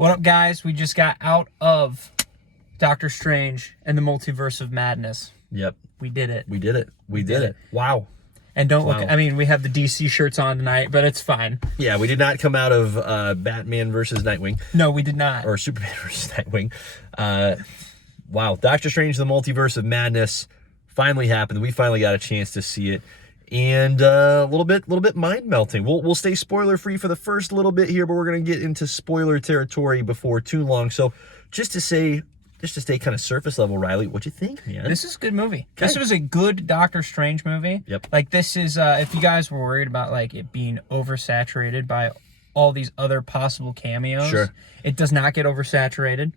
What up, guys? We just got out of Doctor Strange and the Multiverse of Madness. Yep. We did it. We did it. Wow. And don't look, I mean, we have the DC shirts on tonight, but it's fine. Yeah, we did not come out of Batman versus Nightwing. No, we did not. Or Superman versus Nightwing. Wow. Doctor Strange, the Multiverse of Madness finally happened. We finally got a chance to see it. And a little bit mind-melting. We'll stay spoiler-free for the first little bit here, but we're going to get into spoiler territory before too long. So just to stay kind of surface level, Riley, what'd you think, man? This is a good movie. Okay. This was a good Doctor Strange movie. Yep. Like, this is, if you guys were worried about, like, it being oversaturated by all these other possible cameos, sure, it does not get oversaturated.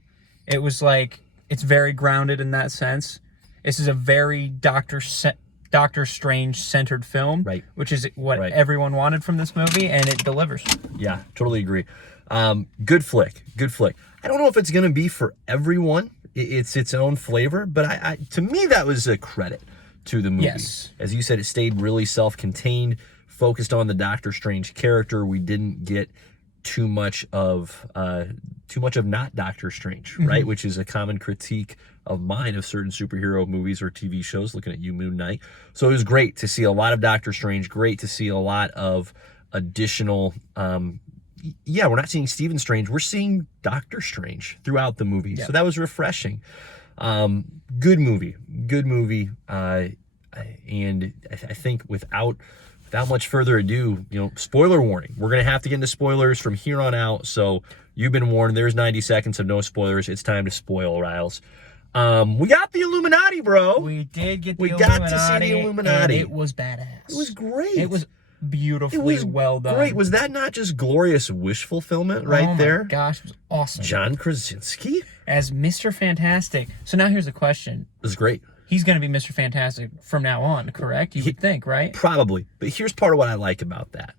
It was, like, it's very grounded in that sense. This is a very Doctor Strange-centered film, right? Which is what everyone wanted from this movie, and it delivers. Yeah, totally agree. Good flick. I don't know if it's going to be for everyone. It's its own flavor, but to me, that was a credit to the movie. Yes. As you said, it stayed really self-contained, focused on the Doctor Strange character. We didn't get too much of not Doctor Strange, right? Which is a common critique of mine of certain superhero movies or TV shows, looking at you, Moon Knight. So it was great to see a lot of Doctor Strange, great to see a lot of additional, we're not seeing Stephen Strange, we're seeing Doctor Strange throughout the movie. Yep. So that was refreshing. Good movie. And I think without much further ado, spoiler warning. We're going to have to get into spoilers from here on out. So you've been warned. There's 90 seconds of no spoilers. It's time to spoil, Riles. We got the Illuminati, bro. We did get the Illuminati. We got to see the Illuminati. It was badass. It was great. It was beautifully well done. Great. Was that not just glorious wish fulfillment right there? Oh my gosh, it was awesome. John Krasinski as Mr. Fantastic. So now here's the question. It was great. He's going to be Mr. Fantastic from now on, correct? You would think, right? Probably. But here's part of what I like about that.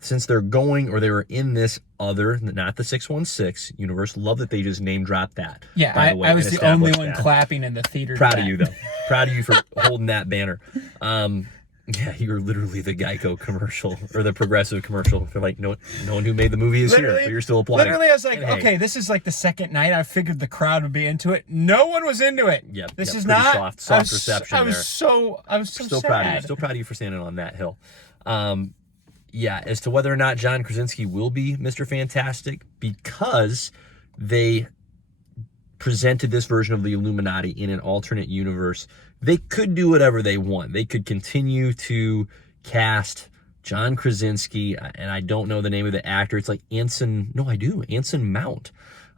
Since they were in this other, not the 616 universe, love that they just name dropped that. Yeah, by the way, I was the only one clapping in the theater. Proud of you, though. Proud of you for holding that banner. Yeah, you were literally the Geico commercial or the Progressive commercial. They're like, no one who made the movie is here, but you're still applauding. Literally, I was like, okay, this is like the second night. I figured the crowd would be into it. No one was into it. Yeah, this is not soft reception. I was so still sad. Proud of you. Still proud of you for standing on that hill. Yeah, as to whether or not John Krasinski will be Mr. Fantastic, because they presented this version of the Illuminati in an alternate universe, they could do whatever they want. They could continue to cast John Krasinski, and I don't know the name of the actor. It's like Anson Mount,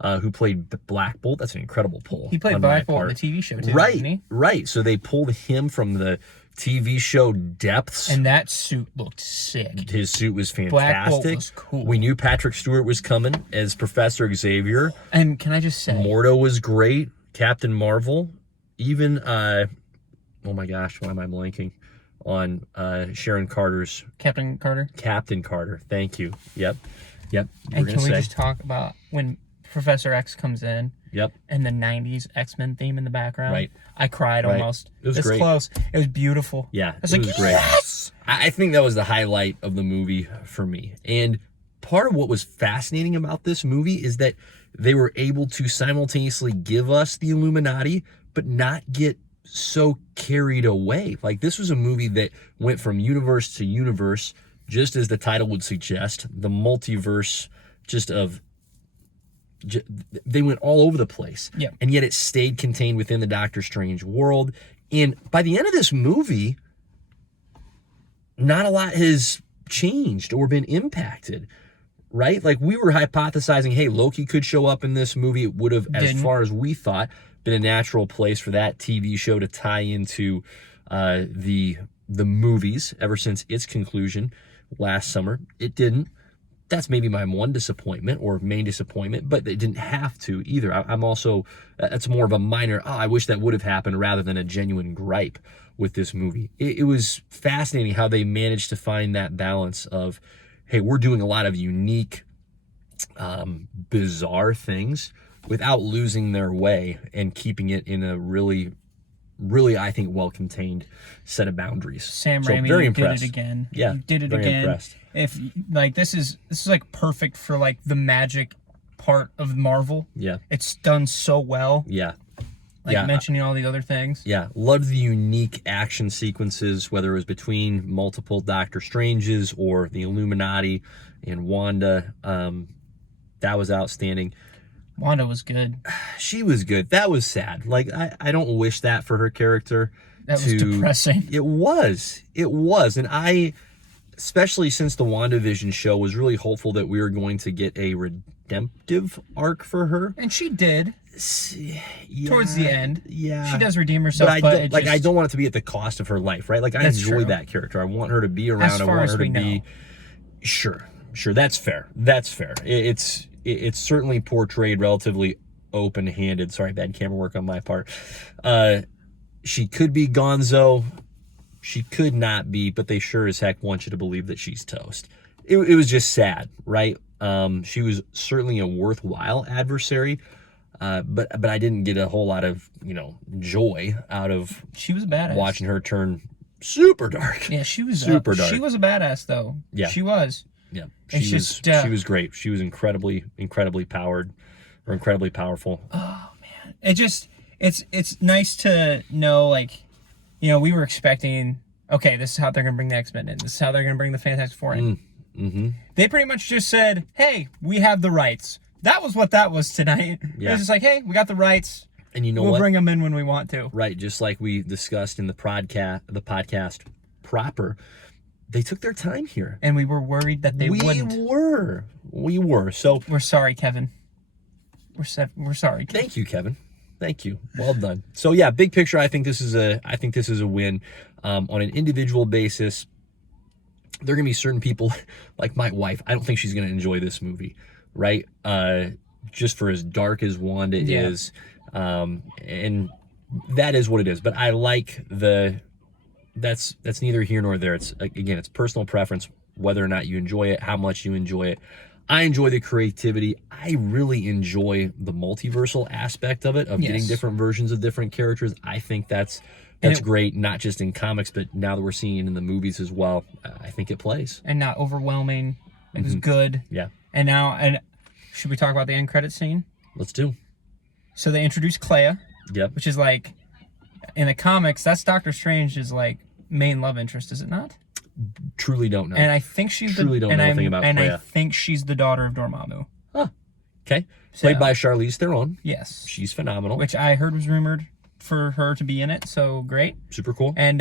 who played Black Bolt. That's an incredible pull. He played Black Bolt in the TV show too, right? Didn't he? Right. So they pulled him from the TV show depths. And that suit looked sick. His suit was fantastic. Black Bolt was cool. We knew Patrick Stewart was coming as Professor Xavier. And can I just say, Mordo was great. Captain Marvel. Even, oh my gosh, why am I blanking on Sharon Carter's... Captain Carter? Captain Carter, thank you. Yep. And can we just talk about when Professor X comes in? Yep. And the 90s X-Men theme in the background. Right. I cried almost. It was great. Close. It was beautiful. Yeah, I was like, great. Yes! I think that was the highlight of the movie for me. And part of what was fascinating about this movie is that they were able to simultaneously give us the Illuminati, but not get so carried away. Like, this was a movie that went from universe to universe, just as the title would suggest, the multiverse they went all over the place. Yep. And yet it stayed contained within the Doctor Strange world. And by the end of this movie, not a lot has changed or been impacted, right? Like, we were hypothesizing, hey, Loki could show up in this movie. It would have, as far as we thought, been a natural place for that TV show to tie into the movies ever since its conclusion last summer. It didn't. That's maybe my one disappointment or main disappointment, but they didn't have to either. I'm also, that's more of a minor, I wish that would have happened, rather than a genuine gripe with this movie. It was fascinating how they managed to find that balance of, hey, we're doing a lot of unique, bizarre things without losing their way and keeping it in a really, I think, well-contained set of boundaries. Sam Raimi did it again. Yeah, you did it very again. Impressed. If like this is like perfect for like the magic part of Marvel. Yeah. It's done so well. Yeah. Like mentioning all the other things. Yeah. Loved the unique action sequences, whether it was between multiple Doctor Stranges or the Illuminati and Wanda. That was outstanding. Wanda was good. She was good. That was sad. Like, I don't wish that for her character. That was depressing. It was. And I, especially since the WandaVision show, was really hopeful that we were going to get a redemptive arc for her. And she did. Yeah, towards the end. Yeah. She does redeem herself, but I don't want it to be at the cost of her life, right? Like, I enjoy that character. I want her to be around. As far I want as her to we be. know. Sure. That's fair. It's certainly portrayed relatively open-handed. Sorry, bad camera work on my part. She could be gonzo. She could not be, but they sure as heck want you to believe that she's toast. It was just sad, right? She was certainly a worthwhile adversary, but I didn't get a whole lot of, joy out of she was a badass. Watching her turn super dark. Yeah, she was super dark. She was a badass though. Yeah. She was. Yeah. She was great. She was incredibly powered or incredibly powerful. Oh man. It's nice to know, like, we were expecting, okay, this is how they're going to bring the X-Men in. This is how they're going to bring the Fantastic Four in. Mm-hmm. They pretty much just said, hey, we have the rights. That was what that was tonight. Yeah. It was just like, hey, we got the rights. And we'll bring them in when we want to. Right, just like we discussed in the podcast proper. They took their time here. And we were worried that they wouldn't. We were. So we're sorry, Kevin. We're sorry, Kevin. Thank you, Kevin. Thank you. Well done. So yeah, big picture, I think this is a win. On an individual basis, there are gonna be certain people, like my wife. I don't think she's gonna enjoy this movie, right? Just for as dark as Wanda is, and that is what it is. But I like that's neither here nor there. It's personal preference whether or not you enjoy it, how much you enjoy it. I enjoy the creativity. I really enjoy the multiversal aspect of it, of getting different versions of different characters. I think that's great, not just in comics, but now that we're seeing it in the movies as well. I think it plays. And not overwhelming. It was good. Yeah. And should we talk about the end credit scene? Let's do. So they introduced Clea. Yep. Which is like, in the comics, that's Doctor Strange's like main love interest, is it not? Truly don't know. And I think she's don't know anything about Clea. And I think she's the daughter of Dormammu. Huh. Okay. Played by Charlize Theron. Yes. She's phenomenal. Which I heard was rumored for her to be in it, so great. Super cool. And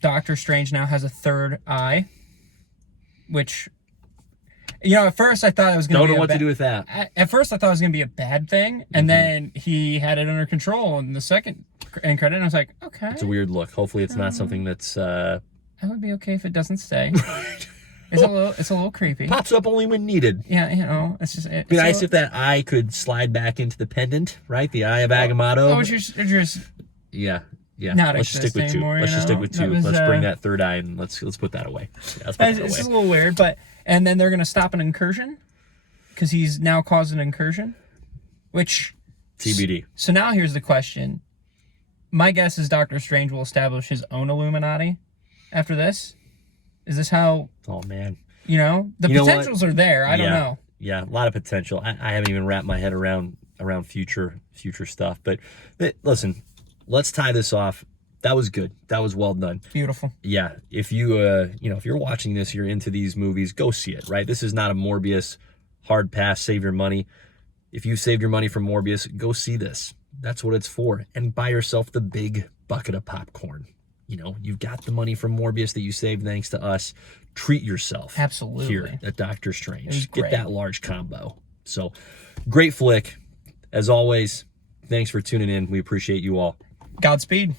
Doctor Strange now has a third eye, which, at first I thought it was going to be Don't know what to do with that. At first I thought it was going to be a bad thing, and then he had it under control in the second end credit, and I was like, okay. It's a weird look. Hopefully it's not something that's... I would be okay if it doesn't stay. It's a little creepy. Pops up only when needed. Yeah, it's just... It'd be nice if that eye could slide back into the pendant, right? The Eye of Agamotto. Oh, just... Yeah. Not let's just stick with two. Anymore, let's just stick with two. Let's bring that third eye and let's put that away. Yeah, let's put that away. It's a little weird, and then they're going to stop an incursion because he's now caused an incursion, which... TBD. So now here's the question. My guess is Doctor Strange will establish his own Illuminati after this. Is this how... Oh, man. The potentials are there. I don't know. Yeah, a lot of potential. I haven't even wrapped my head around future stuff. But listen, let's tie this off. That was good. That was well done. Beautiful. Yeah. If you, if you're watching this, you're into these movies, go see it, right? This is not a Morbius hard pass, save your money. If you saved your money from Morbius, go see this. That's what it's for. And buy yourself the big bucket of popcorn. You've got the money from Morbius that you saved thanks to us. Treat yourself. Absolutely. Here at Doctor Strange. Get that large combo. So, great flick. As always, thanks for tuning in. We appreciate you all. Godspeed.